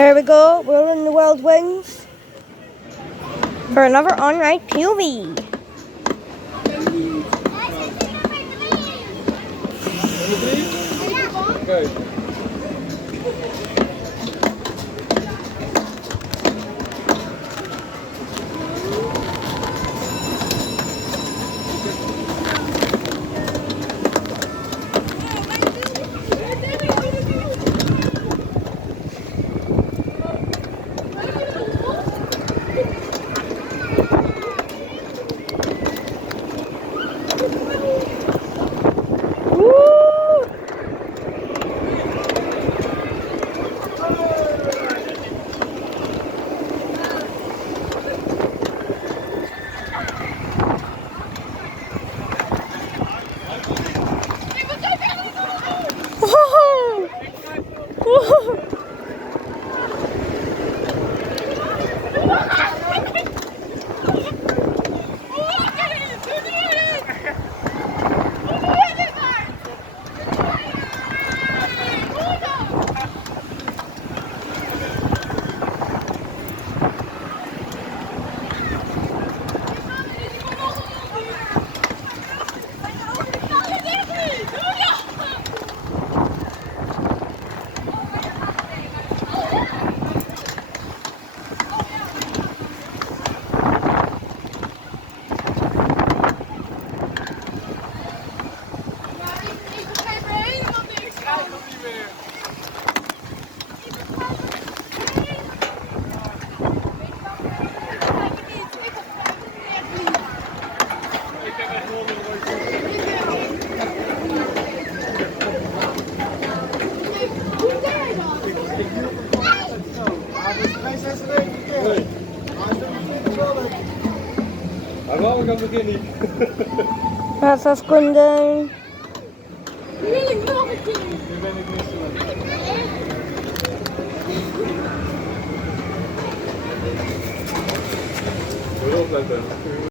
Here we go, we're in the Wild Wings for another on-ride POV. Okay. Maar waarom kan het niet? Dat is kunde. Wil ik nog een keer? Nu ben ik niet zo. Moet opletten.